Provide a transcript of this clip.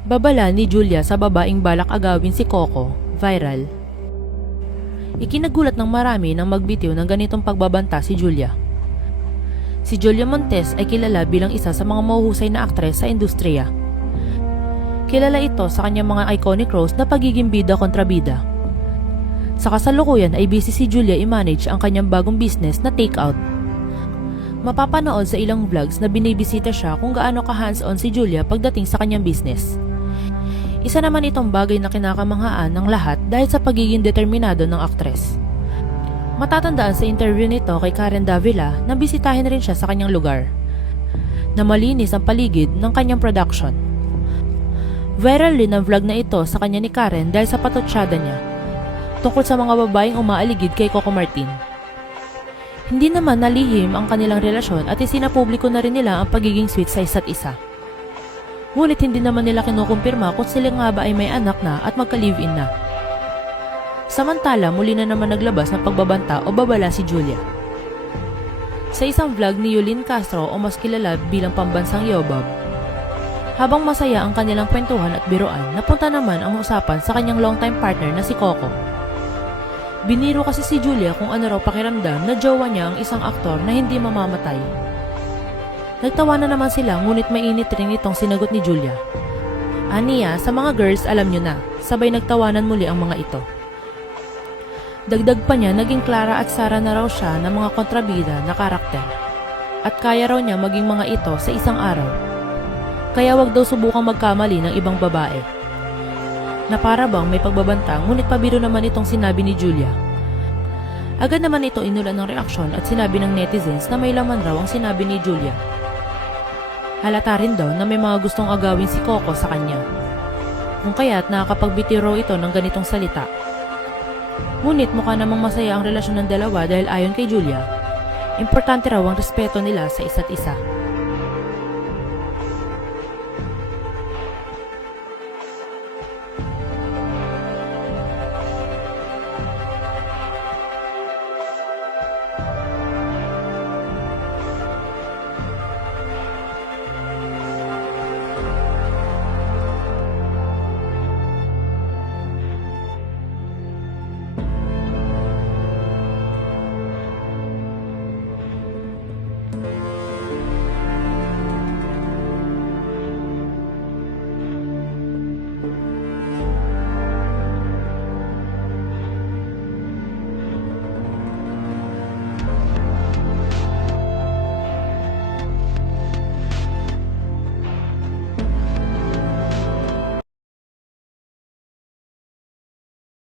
Babala ni Julia sa babaeng balak agawin si Coco, viral. Ikinagulat ng marami nang magbitiw ng ganitong pagbabanta si Julia. Si Julia Montes ay kilala bilang isa sa mga mahuhusay na aktres sa industriya. Kilala ito sa kanyang mga iconic roles na pagiging bida kontra bida. Sa kasalukuyan ay busy si Julia i-manage ang kanyang bagong business na Takeout. Mapapanood sa ilang vlogs na binibisita siya kung gaano ka hands-on si Julia pagdating sa kanyang business. Isa naman itong bagay na kinakamanghaan ng lahat dahil sa pagiging determinado ng aktres. Matatandaan sa interview nito kay Karen Davila na bisitahin rin siya sa kanyang lugar, na malinis ang paligid ng kanyang production. Viral din ang vlog na ito sa kanya ni Karen dahil sa patotsyada niya tungkol sa mga babaeng umaaligid kay Coco Martin. Hindi naman nalihim ang kanilang relasyon at isinapubliko na rin nila ang pagiging sweet sa isa't isa. Ngunit hindi naman nila kinukumpirma kung sila nga ba ay may anak na at magka-live-in na. Samantala, muli na naman naglabas ng pagbabanta o babala si Julia. Sa isang vlog ni Yulin Castro o mas kilala bilang pambansang Yobob, habang masaya ang kanilang kwentuhan at biruan, napunta naman ang usapan sa kanyang longtime partner na si Coco. Biniro kasi si Julia kung ano raw pakiramdam na jowa niya ang isang aktor na hindi mamamatay. Nagtawanan naman sila ngunit mainit rin itong sinagot ni Julia. Aniya, sa mga girls alam nyo na, sabay nagtawanan muli ang mga ito. Dagdag pa niya, naging Clara at Sarah na raw siya ng mga kontrabida na karakter. At kaya raw niya maging mga ito sa isang araw. Kaya wag daw subukang magkamali ng ibang babae. Na para bang may pagbabanta ngunit pabiro naman itong sinabi ni Julia. Agad naman ito inulan ng reaksyon at sinabi ng netizens na may laman raw ang sinabi ni Julia. Halata rin daw na may mga gustong agawin si Coco sa kanya. Kung kaya't nakakapagbitiw raw ito ng ganitong salita. Ngunit mukha namang masaya ang relasyon ng dalawa dahil ayon kay Julia, importante raw ang respeto nila sa isa't isa.